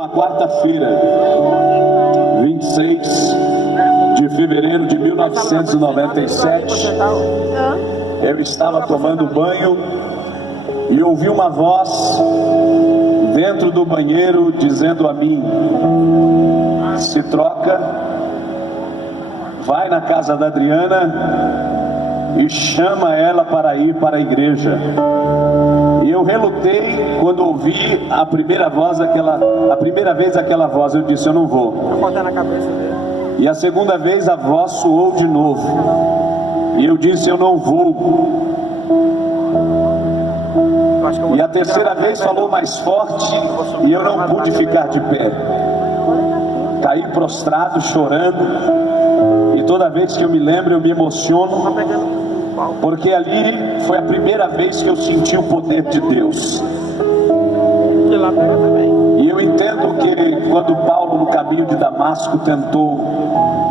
Uma quarta-feira, 26 de fevereiro de 1997, eu estava tomando banho e ouvi uma voz dentro do banheiro dizendo a mim: se troca, vai na casa da Adriana e chama ela para ir para a igreja. E eu relutei quando ouvi a primeira vez aquela voz. Eu disse: eu não vou. E a segunda vez a voz soou de novo e eu disse: eu não vou. E a terceira vez falou mais forte e eu não pude ficar de pé. Caí prostrado, chorando. E toda vez que eu me lembro, eu me emociono, porque ali foi a primeira vez que eu senti o poder de Deus. E eu entendo que quando Paulo, no caminho de Damasco, tentou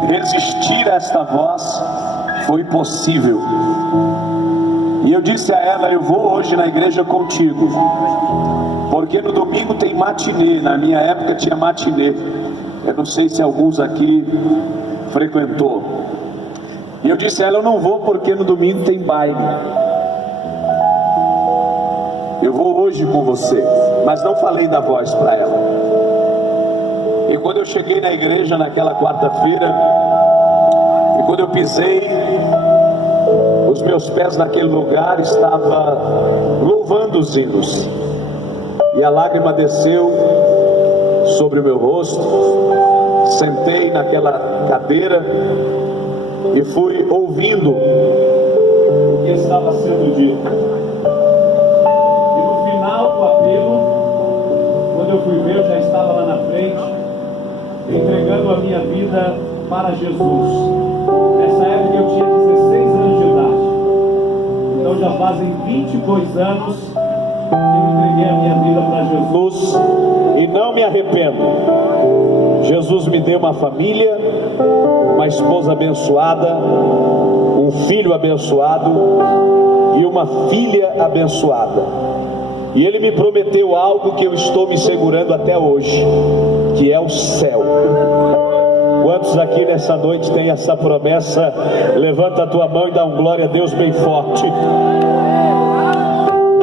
resistir a esta voz, foi impossível. E eu disse a ela: eu vou hoje na igreja contigo, porque no domingo tem matinê. Na minha época tinha matinê. Eu não sei se alguns aqui frequentou. E eu disse a ela: eu não vou porque no domingo tem baile. Eu vou hoje com você. Mas não falei da voz para ela. E quando eu cheguei na igreja naquela quarta-feira, e quando eu pisei, os meus pés naquele lugar estavam louvando os hinos. E a lágrima desceu sobre o meu rosto. Sentei naquela cadeira e fui ouvindo o que estava sendo dito. E no final do apelo, quando eu fui ver, eu já estava lá na frente, entregando a minha vida para Jesus. Nessa época eu tinha 16 anos de idade. Então já fazem 22 anos que eu entreguei a minha vida para Jesus e não me arrependo. Jesus me deu uma família, uma esposa abençoada, um filho abençoado e uma filha abençoada. E Ele me prometeu algo que eu estou me segurando até hoje, que é o céu. Quantos aqui nessa noite têm essa promessa? Levanta a tua mão e dá um glória a Deus bem forte.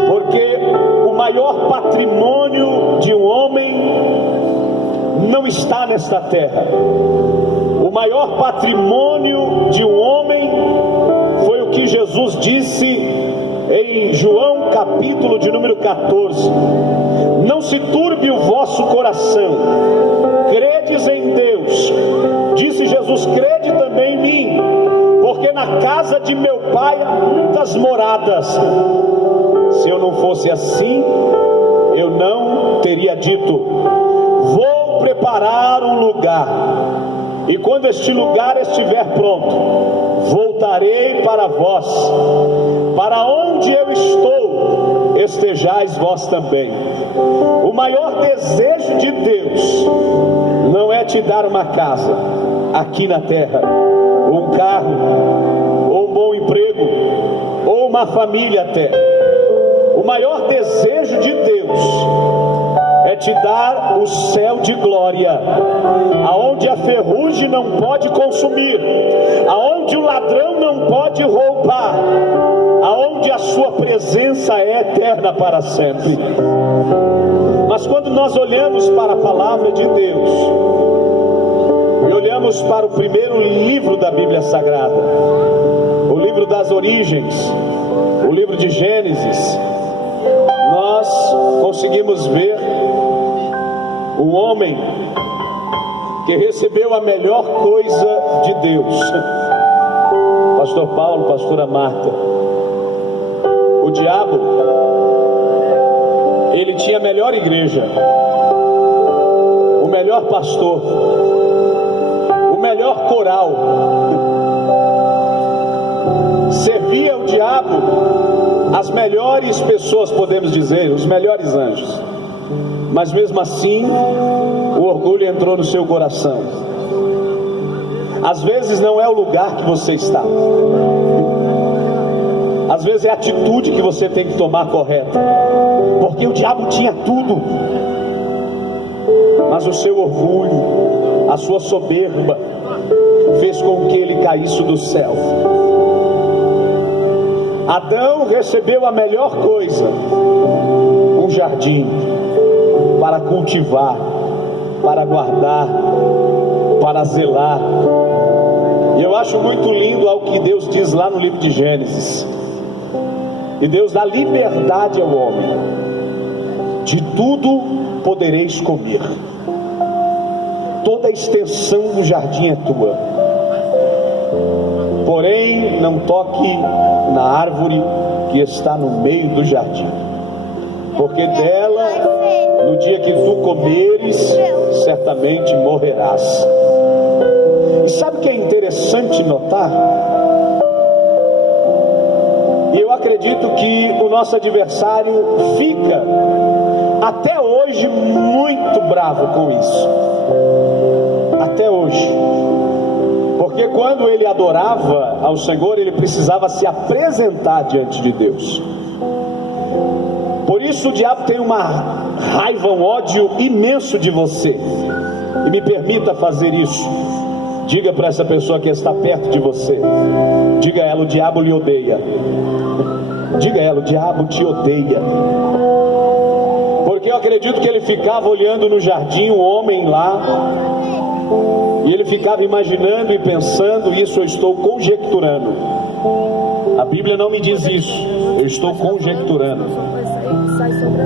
Porque o maior patrimônio de um homem não está nesta terra. O maior patrimônio de um homem foi o que Jesus disse em João capítulo de número 14: não se turbe o vosso coração, credes em Deus, disse Jesus, crede também em mim, porque na casa de meu Pai há muitas moradas. Se eu não fosse assim, eu não teria dito: vou preparar um lugar, e quando este lugar estiver pronto, voltarei para vós, para onde eu estou, estejais vós também. O maior desejo de Deus não é te dar uma casa aqui na terra, um carro, ou um bom emprego, ou uma família até. O maior desejo de Deus é te dar o céu de glória, aonde a ferrugem não pode consumir, aonde o ladrão não pode roubar, aonde a sua presença é eterna para sempre. Mas quando nós olhamos para a palavra de Deus e olhamos para o primeiro livro da Bíblia Sagrada, o livro das origens, o livro de Gênesis, nós conseguimos ver um homem que recebeu a melhor coisa de Deus. Pastor Paulo, pastora Marta, o diabo, ele tinha a melhor igreja, o melhor pastor, o melhor coral. Servia o diabo as melhores pessoas, podemos dizer, os melhores anjos. Mas mesmo assim, o orgulho entrou no seu coração. Às vezes não é o lugar que você está, às vezes é a atitude que você tem que tomar correta. Porque o diabo tinha tudo. mas o seu orgulho, a sua soberba, fez com que ele caísse do céu. Adão recebeu a melhor coisa, um jardim, para cultivar, para guardar, para zelar. E eu acho muito lindo ao que Deus diz lá no livro de Gênesis. E Deus dá liberdade ao homem. De tudo podereis comer. Toda a extensão do jardim é tua. Porém, não toque na árvore que está no meio do jardim, porque dela, no dia que tu comeres, certamente morrerás. E sabe o que é interessante notar? E eu acredito que o nosso adversário fica até hoje muito bravo com isso. Até hoje. Porque quando ele adorava ao Senhor, ele precisava se apresentar diante de Deus. Por isso o diabo tem uma raiva, um ódio imenso de você. E me permita fazer isso. Diga para essa pessoa que está perto de você. Diga a ela: o diabo lhe odeia. Diga a ela: o diabo te odeia. Porque eu acredito que ele ficava olhando no jardim um homem lá, e ele ficava imaginando e pensando. Isso eu estou conjecturando. A Bíblia não me diz isso. Eu estou conjecturando.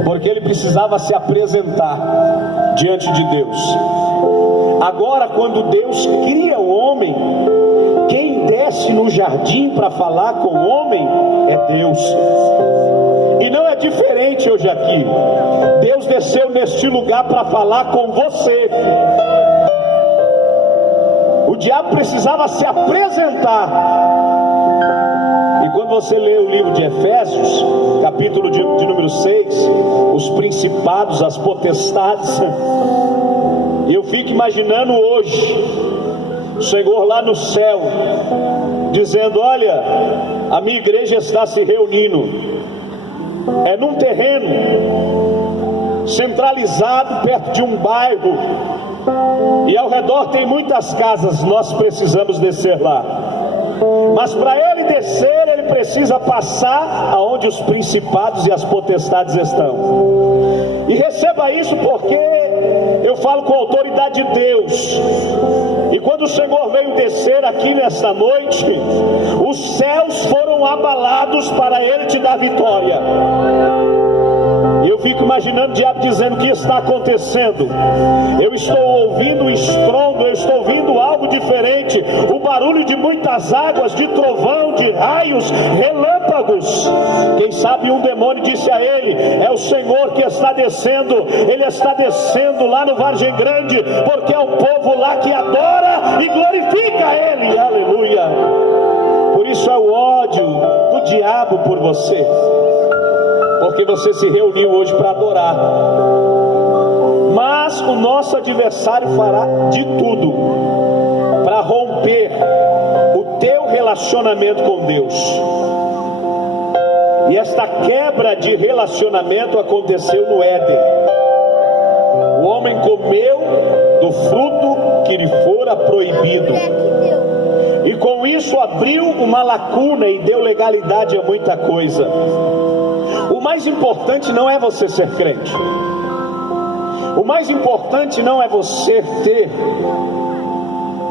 Porque ele precisava se apresentar diante de Deus. Agora, quando Deus cria o homem, quem desce no jardim para falar com o homem é Deus. E não é diferente hoje aqui. Deus desceu neste lugar para falar com você. O diabo precisava se apresentar. E quando você lê o livro de Efésios, capítulo de número 6, os principados, as potestades, eu fico imaginando hoje o Senhor lá no céu dizendo: olha, a minha igreja está se reunindo, é num terreno centralizado perto de um bairro, e ao redor tem muitas casas. Nós precisamos descer lá, mas para ele descer, ele precisa passar aonde os principados e as potestades estão. E receba isso, porque eu falo com a autoridade de Deus. E quando o Senhor veio descer aqui nesta noite, os céus foram abalados para ele te dar vitória. E eu fico imaginando o diabo dizendo: o que está acontecendo? Eu estou ouvindo um estrondo, eu estou ouvindo algo diferente, o barulho de muitas águas, de trovão, de raios, relâmpagos. Quem sabe um demônio disse a ele: é o Senhor que está descendo. Ele está descendo lá no Vargem Grande, porque é o povo lá que adora e glorifica ele. Aleluia. Por isso é o ódio do diabo por você, porque você se reuniu hoje para adorar. Mas o nosso adversário fará de tudo para romper o teu relacionamento com Deus. E esta quebra de relacionamento aconteceu no Éden. O homem comeu do fruto que lhe fora proibido, e com isso abriu uma lacuna e deu legalidade a muita coisa. O mais importante não é você ser crente. O mais importante não é você ter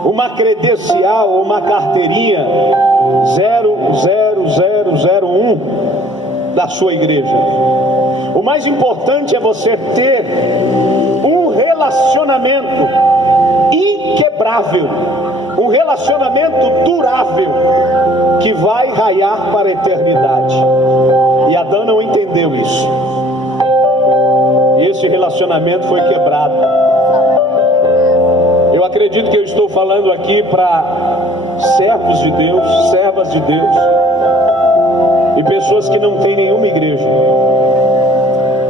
uma credencial ou uma carteirinha 00001 da sua igreja. O mais importante é você ter um relacionamento inquebrável, um relacionamento durável, que vai raiar para a eternidade. E Adão não entendeu isso, e esse relacionamento foi quebrado. Eu acredito que eu estou falando aqui para servos de Deus, servas de Deus, e pessoas que não têm nenhuma igreja.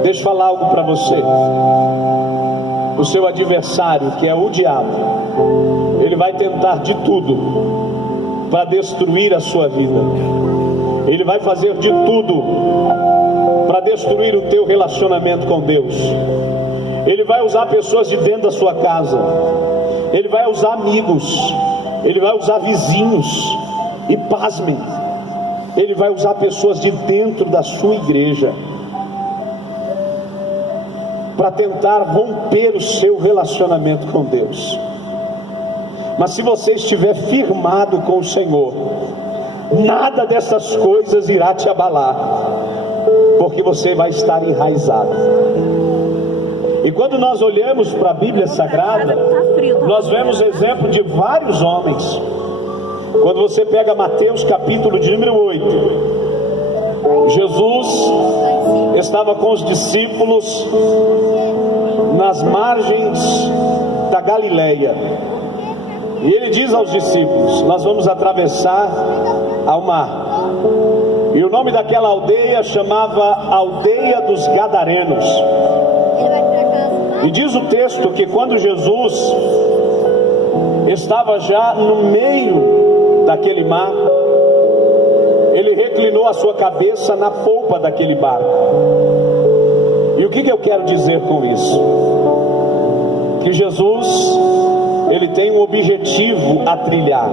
Deixa eu falar algo para você. O seu adversário, que é o diabo, ele vai tentar de tudo para destruir a sua vida. Ele vai fazer de tudo para destruir o teu relacionamento com Deus. Ele vai usar pessoas de dentro da sua casa. Ele vai usar amigos. Ele vai usar vizinhos. E pasmem, Ele vai usar pessoas de dentro da sua igreja para tentar romper o seu relacionamento com Deus. Mas se você estiver firmado com o Senhor, nada dessas coisas irá te abalar, porque você vai estar enraizado. E quando nós olhamos para a Bíblia Sagrada, nós vemos exemplo de vários homens. Quando você pega Mateus capítulo de número 8, Jesus estava com os discípulos nas margens da Galileia, e ele diz aos discípulos: nós vamos atravessar ao mar. E o nome daquela aldeia chamava Aldeia dos Gadarenos. E diz o texto que quando Jesus estava já no meio daquele mar, ele reclinou a sua cabeça na polpa daquele barco. E o que eu quero dizer com isso? Que Jesus, ele tem um objetivo a trilhar.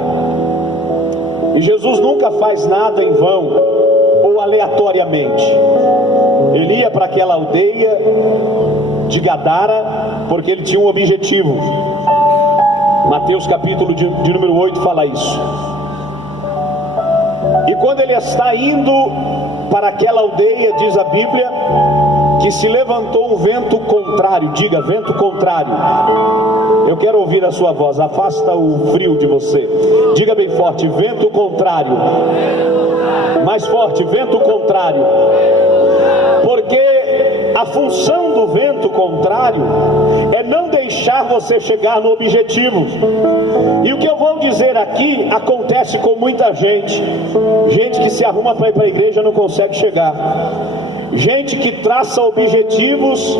E Jesus nunca faz nada em vão ou aleatoriamente. Ele ia para aquela aldeia de Gadara porque ele tinha um objetivo. Mateus capítulo de número 8 fala isso. E quando ele está indo para aquela aldeia, diz a Bíblia, que se levantou um vento contrário. Diga, vento contrário. Eu quero ouvir a sua voz. Afasta o frio de você. Diga bem forte, vento contrário. Mais forte, vento contrário. Porque a função do vento contrário é não deixar você chegar no objetivo. E o que eu vou dizer aqui acontece com muita gente. Gente que se arruma para ir para a igreja não consegue chegar. Gente que traça objetivos,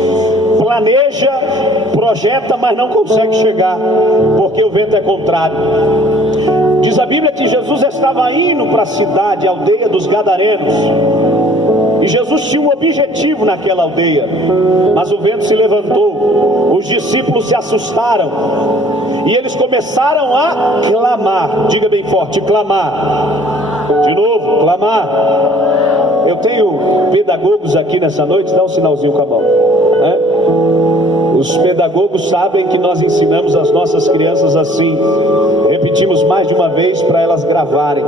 planeja, projeta, mas não consegue chegar, porque o vento é contrário. Diz a Bíblia que Jesus estava indo para a cidade, a aldeia dos Gadarenos. E Jesus tinha um objetivo naquela aldeia, mas o vento se levantou. Os discípulos se assustaram e eles começaram a clamar. Diga bem forte, clamar. De novo, clamar. Eu tenho pedagogos aqui nessa noite, dá um sinalzinho com a mão, né? Os pedagogos sabem que nós ensinamos as nossas crianças assim. Repetimos mais de uma vez para elas gravarem.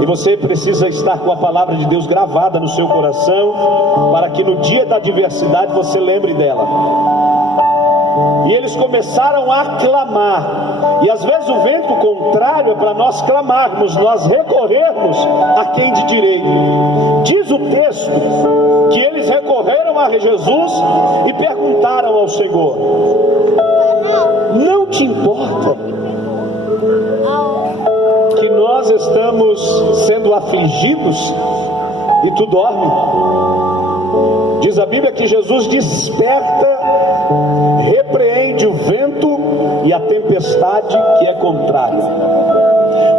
E você precisa estar com a palavra de Deus gravada no seu coração, para que no dia da adversidade você lembre dela. E eles começaram a clamar. E às vezes o vento contrário é para nós clamarmos, nós recorrermos a quem de direito. Diz o texto que eles recorreram a Jesus e perguntaram ao Senhor: não te importa que nós estamos sendo afligidos e tu dorme? Diz a Bíblia que Jesus desperta, repreende o vento e a tempestade que é contrária.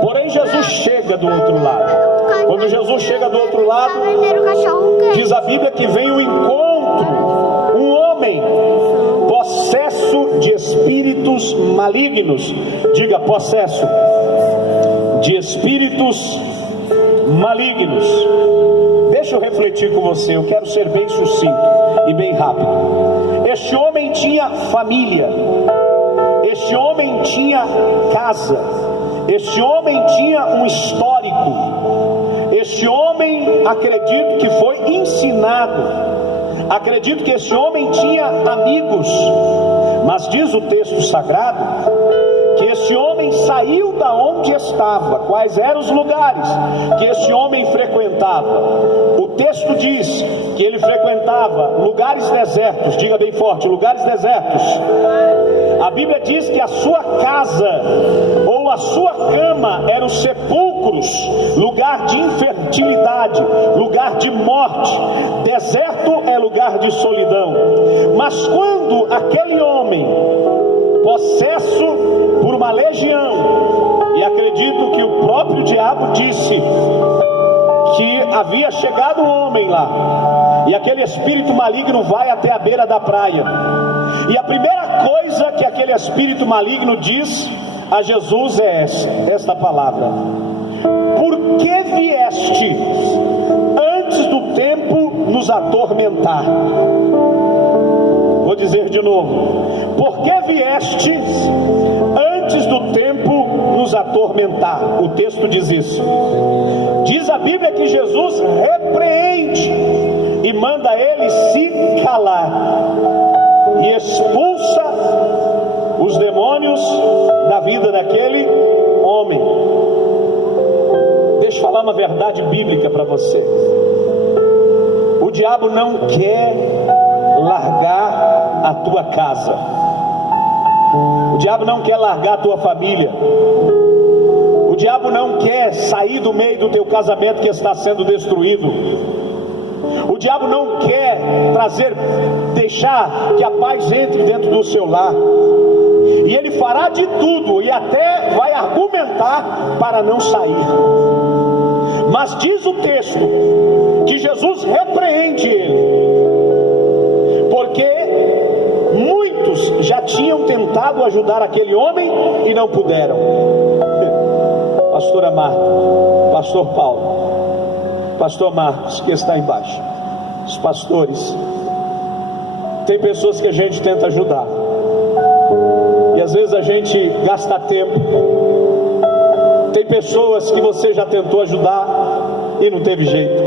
Porém Jesus chega do outro lado. Quando Jesus chega do outro lado, diz a Bíblia que vem o encontro, um homem possesso de espíritos malignos. Diga, possesso de espíritos malignos. Deixa eu refletir com você, eu quero ser bem sucinto e bem rápido. Este homem tinha família, este homem tinha casa, este homem tinha um histórico, este homem, acredito que foi ensinado, acredito que este homem tinha amigos, mas diz o texto sagrado que este homem saiu da onde estava. Quais eram os lugares que este homem frequentava? O texto diz que ele frequentava lugares desertos. Diga bem forte, lugares desertos. A Bíblia diz que a sua casa ou a sua cama eram os sepulcros, lugar de infertilidade, lugar de morte. Deserto é lugar de solidão. Mas quando aquele homem, possesso por uma legião, e acredito que o próprio diabo disse que havia chegado um homem lá, e aquele espírito maligno vai até a beira da praia, E a primeira coisa que aquele espírito maligno diz a Jesus é esta palavra: por que vieste antes do tempo nos atormentar? Vou dizer de novo: por que vieste antes do tempo nos atormentar? O texto diz isso. Diz a Bíblia que Jesus repreende e manda ele se calar, e expulsa os demônios da vida daquele homem. Deixa eu falar uma verdade bíblica para você. O diabo não quer largar a tua casa. O diabo não quer largar a tua família. O diabo não quer sair do meio do teu casamento que está sendo destruído. O diabo não quer deixar que a paz entre dentro do seu lar. E ele fará de tudo e até vai argumentar para não sair. Mas diz o texto que Jesus repreende ele, porque muitos já tinham tentado ajudar aquele homem e não puderam. Pastora Marta, Pastor Paulo, Pastor Marcos, que está embaixo, os pastores, tem pessoas que a gente tenta ajudar, e às vezes a gente gasta tempo. Tem pessoas que você já tentou ajudar e não teve jeito.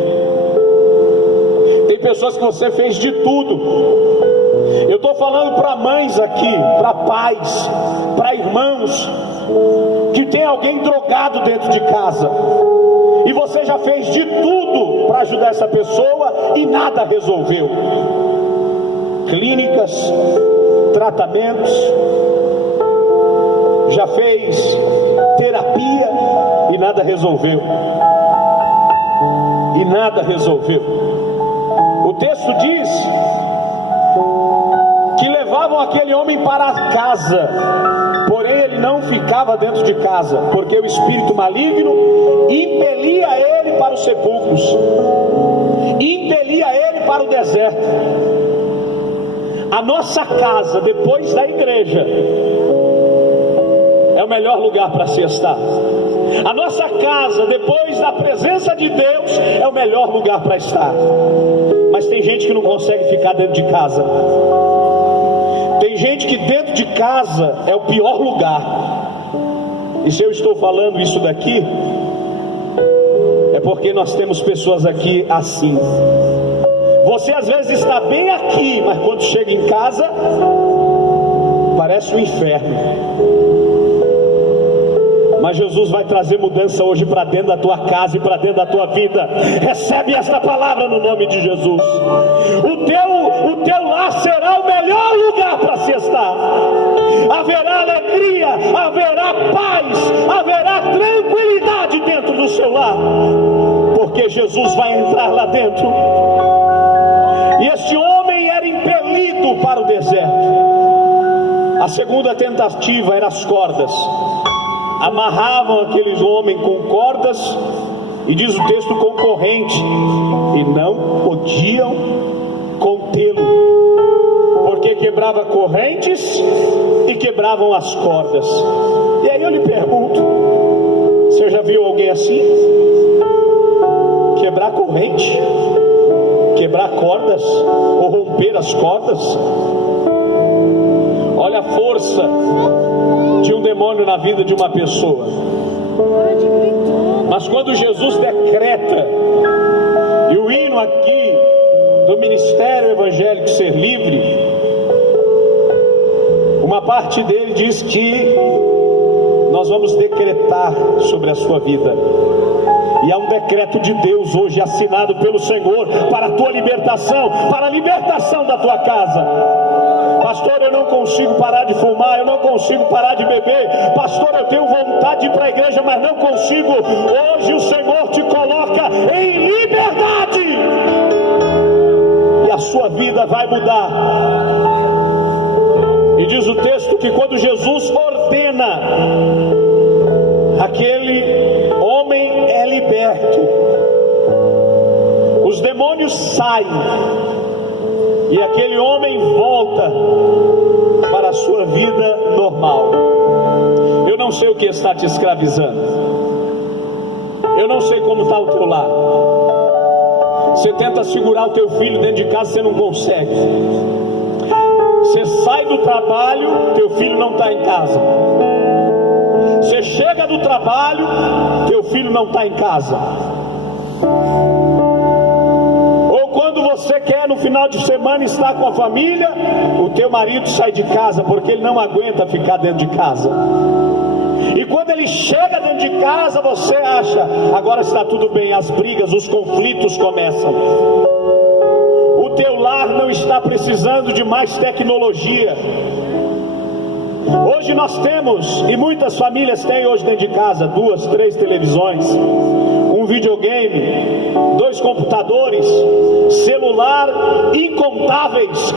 Tem pessoas que você fez de tudo. Eu estou falando para mães aqui, para pais, para irmãos, que tem alguém drogado dentro de casa, e você já fez de tudo para ajudar essa pessoa e nada resolveu. Clínicas, tratamentos, já fez terapia e nada resolveu. E nada resolveu. O texto diz que levavam aquele homem para casa, porém ele não ficava dentro de casa, porque o espírito maligno impelia ele para os sepulcros, impelia ele para o deserto. A nossa casa, depois da igreja, é o melhor lugar para se estar. A nossa casa, depois da presença de Deus, é o melhor lugar para estar. Mas tem gente que não consegue ficar dentro de casa. Tem gente que dentro de casa é o pior lugar. E se eu estou falando isso daqui, é porque nós temos pessoas aqui assim. Você às vezes está bem aqui, mas quando chega em casa, parece um inferno. Mas Jesus vai trazer mudança hoje para dentro da tua casa e para dentro da tua vida. Recebe esta palavra no nome de Jesus. O teu lar será o melhor lugar para se estar. Haverá alegria, haverá paz, haverá tranquilidade dentro do seu lar, porque Jesus vai entrar lá dentro. E este homem era impelido para o deserto. A segunda tentativa era as cordas. Amarravam aqueles homens com cordas, e diz o texto, com corrente, e não podiam contê-lo, porque quebrava correntes e quebravam as cordas. E aí eu lhe pergunto, você já viu alguém assim? Quebrar corrente, quebrar cordas, ou romper as cordas? Olha a força de um demônio na vida de uma pessoa. Mas quando Jesus decreta, e o hino aqui do Ministério Evangélico Ser Livre, uma parte dele diz que nós vamos decretar sobre a sua vida. E há um decreto de Deus hoje assinado pelo Senhor para a tua libertação, para a libertação da tua casa. Pastor, eu não consigo parar de fumar, eu não consigo parar de beber. Pastor, eu tenho vontade de ir para a igreja, mas não consigo. Hoje o Senhor te coloca em liberdade, e a sua vida vai mudar. E diz o texto que quando Jesus ordena, aquele homem é liberto, os demônios saem, e aquele homem volta vida normal. Eu não sei o que está te escravizando. Eu não sei como está o teu lar. Você tenta segurar o teu filho dentro de casa, você não consegue. Você sai do trabalho, teu filho não está em casa. Você chega do trabalho, teu filho não está em casa. Ou quando você quer no final de semana estar com a família, o teu marido sai de casa porque ele não aguenta ficar dentro de casa. E quando ele chega dentro de casa, você acha, agora está tudo bem. As brigas, os conflitos começam. O teu lar não está precisando de mais tecnologia. Hoje nós temos, e muitas famílias têm hoje dentro de casa, 2, 3 televisões, um videogame, 2 computadores, celular, incontáveis.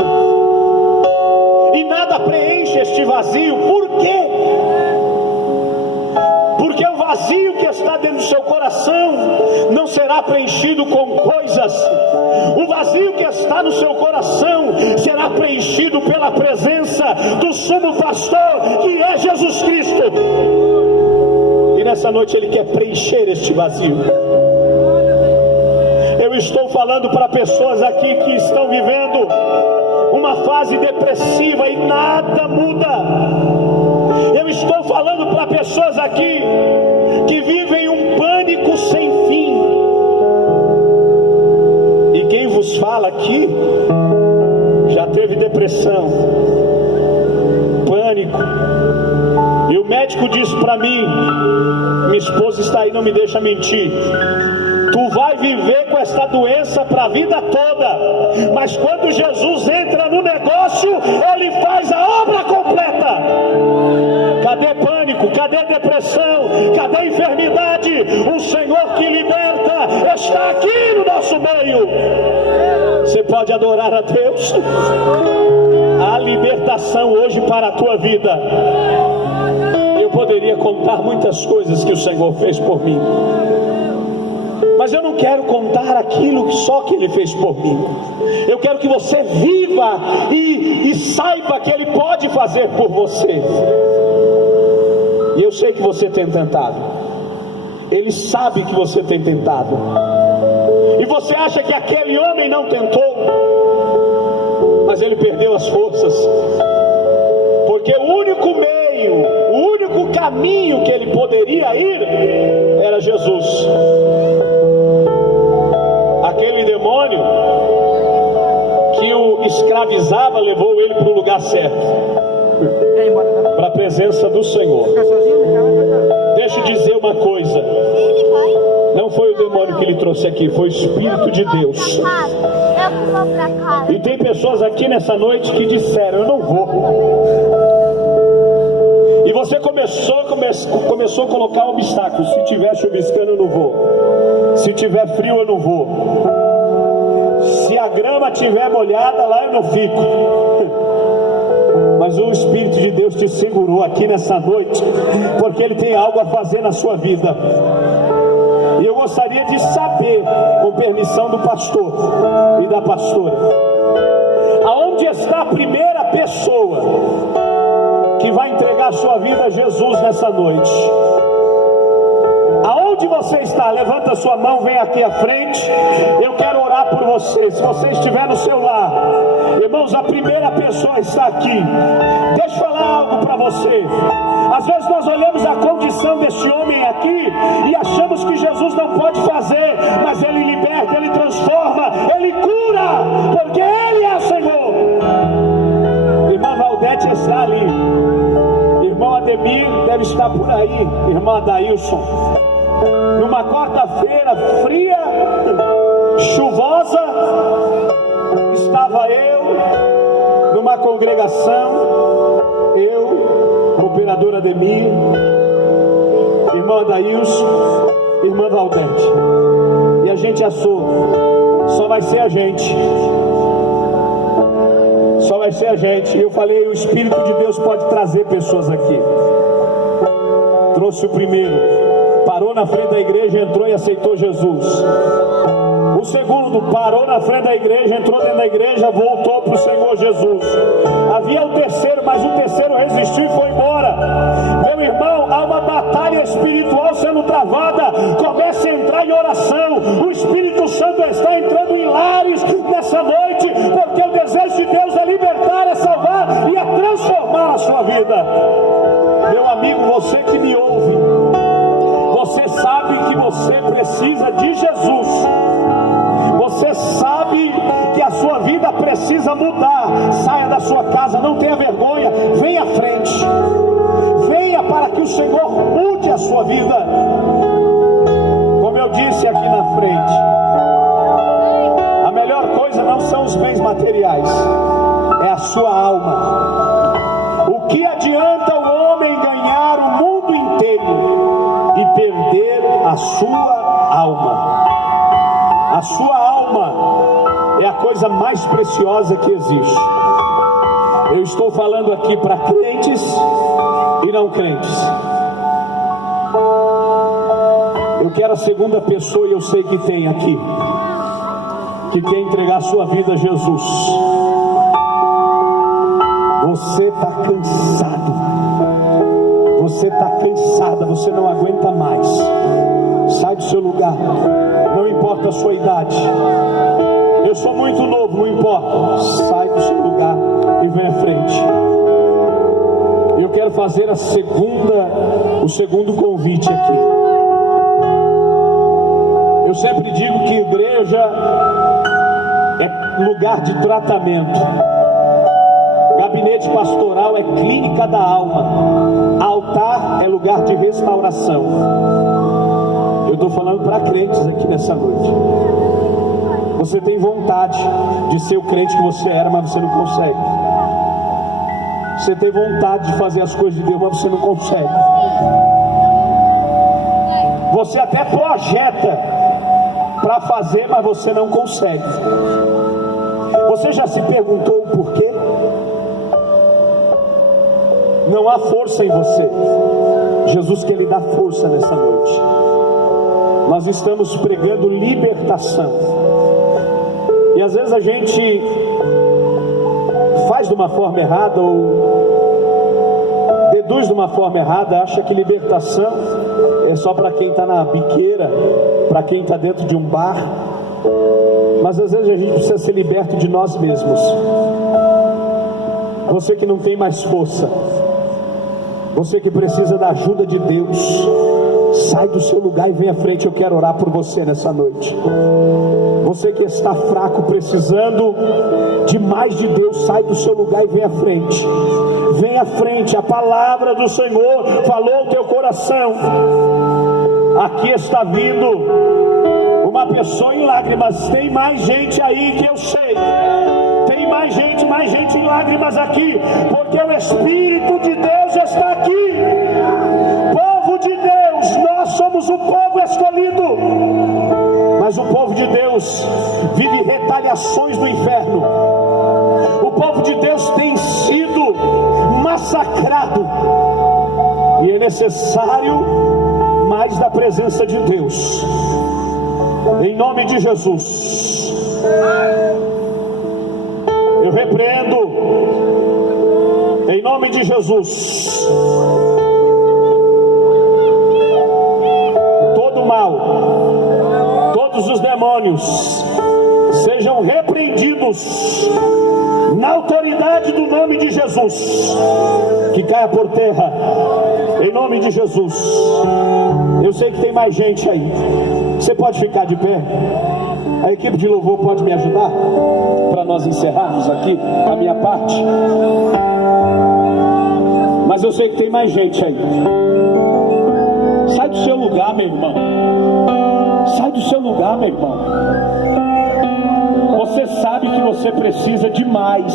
E nada preenche este vazio. Por quê? Porque o vazio que está dentro do seu coração não será preenchido com coisas. O vazio que está no seu coração será preenchido pela presença do sumo pastor, que é Jesus Cristo. E nessa noite Ele quer preencher este vazio. Eu estou falando para pessoas aqui que estão vivendo uma fase depressiva e nada muda. Eu estou falando para pessoas aqui que vivem um pânico sem fim. E quem vos fala aqui já teve depressão, pânico. E o médico disse para mim, minha esposa está aí, não me deixa mentir, tu vai viver com esta doença para a vida toda, mas quando Jesus entra no negócio, Ele faz a obra completa. Cadê pânico? Cadê depressão? Cadê enfermidade? O Senhor que liberta está aqui no nosso meio. Você pode adorar a Deus. Há libertação hoje para a tua vida. Eu poderia contar muitas coisas que o Senhor fez por mim, mas eu não quero contar aquilo só que Ele fez por mim. Eu quero que você viva e saiba que Ele pode fazer por você. E eu sei que você tem tentado. Ele sabe que você tem tentado. E você acha que aquele homem não tentou, mas ele perdeu as forças. Porque o único meio, o único caminho que ele poderia ir era Jesus. Aquele demônio que o escravizava levou ele para o lugar certo, para a presença do Senhor. Deixa eu dizer uma coisa, não foi o demônio que lhe trouxe aqui, foi o Espírito de Deus. E tem pessoas aqui nessa noite que disseram, eu não vou. E você começou a colocar obstáculos. Se tiver chuviscando eu não vou, se tiver frio eu não vou, se a grama estiver molhada lá eu não fico. Mas o Espírito de Deus te segurou aqui nessa noite, porque Ele tem algo a fazer na sua vida. E eu gostaria de saber, com permissão do pastor e da pastora, aonde está a primeira pessoa que vai entregar sua vida a Jesus nessa noite? Aonde você está? Levanta a sua mão, vem aqui à frente. Eu quero orar por você. Se você estiver no seu lar, irmãos, a primeira pessoa está aqui. Deixa eu falar algo para você. Às vezes nós olhamos a condição deste homem aqui e achamos que Jesus não pode fazer, mas Ele liberta, Ele transforma, Ele cura, porque Ele é o Senhor. Irmã Valdete está ali, irmão Ademir deve estar por aí, irmã Adailson. Numa quarta-feira fria, chuvosa, estava eu numa congregação, eu, cooperador Ademir, irmã Adailson, irmã Valdete, e a gente assou. Só vai ser a gente. Só vai ser a gente. E eu falei, o Espírito de Deus pode trazer pessoas aqui. Trouxe o primeiro, parou na frente da igreja, entrou e aceitou Jesus. O O segundo parou na frente da igreja, entrou dentro da igreja, voltou para o Senhor Jesus. Havia o terceiro, mas o terceiro resistiu e foi embora. Meu irmão, há uma batalha espiritual sendo travada. Comece a entrar em oração. O Espírito Santo está entrando em lares nessa noite, porque o desejo de Deus é libertar, é salvar e é transformar a sua vida. Meu amigo, você que me ouve, você sabe que você precisa de Jesus. Você sabe que a sua vida precisa mudar. Saia da sua casa, não tenha vergonha, venha à frente. Venha para que o Senhor mude a sua vida. Como eu disse aqui na frente, a melhor coisa não são os bens materiais, é a sua alma. O que adianta o homem ganhar o mundo inteiro e perder a sua alma? A sua alma é a coisa mais preciosa que existe. Eu estou falando aqui para crentes e não crentes. Eu quero a segunda pessoa, e eu sei que tem aqui, que quer entregar sua vida a Jesus. Você está cansado, você está cansada, você não aguenta mais. Sai do seu lugar, não importa a sua idade. Eu sou muito novo, não importa. Sai do seu lugar e vem à frente. Eu quero fazer o segundo convite aqui. Eu sempre digo que igreja é lugar de tratamento. Gabinete pastoral é clínica da alma. Altar é lugar de restauração. Eu estou falando para crentes aqui nessa noite. Você tem vontade de ser o crente que você era, mas você não consegue. Você tem vontade de fazer as coisas de Deus, mas você não consegue. Você até projeta para fazer, mas você não consegue. Você já se perguntou o porquê? Não há força em você. Jesus quer lhe dar força nessa noite. Nós estamos pregando libertação. E às vezes a gente faz de uma forma errada, ou deduz de uma forma errada, acha que libertação é só para quem está na biqueira, para quem está dentro de um bar. Mas às vezes a gente precisa ser liberto de nós mesmos. Você que não tem mais força, você que precisa da ajuda de Deus, sai do seu lugar e vem à frente. Eu quero orar por você nessa noite. Você que está fraco, precisando de mais de Deus, sai do seu lugar e vem à frente. Vem à frente, a palavra do Senhor falou ao teu coração. Aqui está vindo uma pessoa em lágrimas. Tem mais gente aí que eu sei. Tem mais gente em lágrimas aqui, porque o Espírito de Deus está aqui. Povo de Deus, nós somos o povo escolhido. Mas o povo de Deus vive retaliações do inferno. O povo de Deus tem sido massacrado. E é necessário mais da presença de Deus. Em nome de Jesus, eu repreendo, em nome de Jesus, todo mal, todos os demônios sejam repreendidos na autoridade do nome de Jesus. Que caia por terra, em nome de Jesus. Eu sei que tem mais gente aí. Você pode ficar de pé? A equipe de louvor pode me ajudar para nós encerrarmos aqui a minha parte. Mas eu sei que tem mais gente aí. Sai do seu lugar, meu irmão. Sai do seu lugar, meu irmão. Você sabe que você precisa de mais.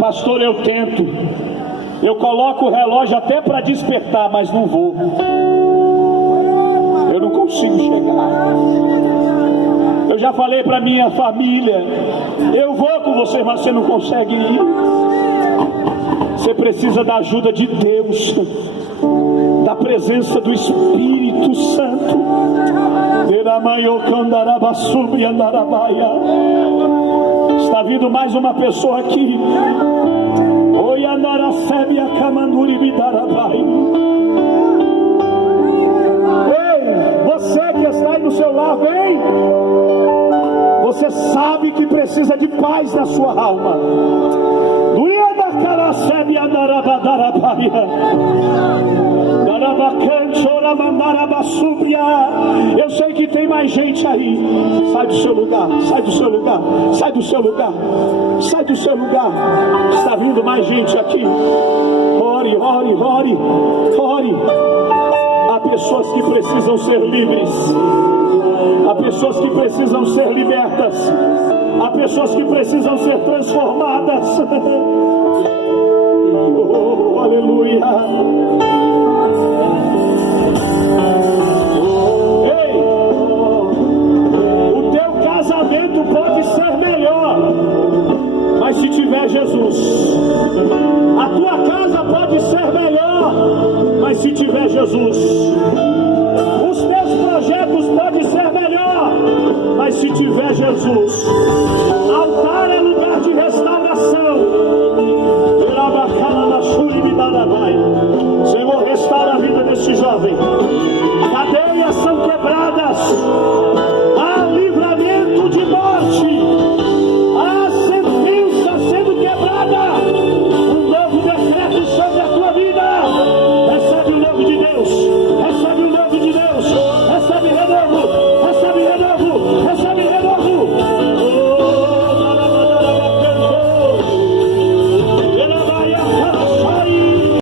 Pastor, eu tento. Eu coloco o relógio até para despertar, mas não vou. Eu não consigo chegar. Eu já falei para minha família: eu vou com você, mas você não consegue ir. Você precisa da ajuda de Deus, da presença do Espírito Santo. Está vindo mais uma pessoa aqui. Ei, você que está aí no seu lar, vem. Você sabe que precisa de paz na sua alma. Eu sei que tem mais gente aí. Sai do seu lugar, sai do seu lugar, sai do seu lugar, sai do seu lugar. Está vindo mais gente aqui. Ore, ore, ore, ore. Há pessoas que precisam ser livres. Há pessoas que precisam ser libertas. Há pessoas que precisam ser transformadas. Oh, aleluia. Ei, o teu casamento pode ser melhor, mas se tiver Jesus. A tua casa pode ser melhor, mas se tiver Jesus. Os teus projetos podem ser melhor, mas se tiver Jesus.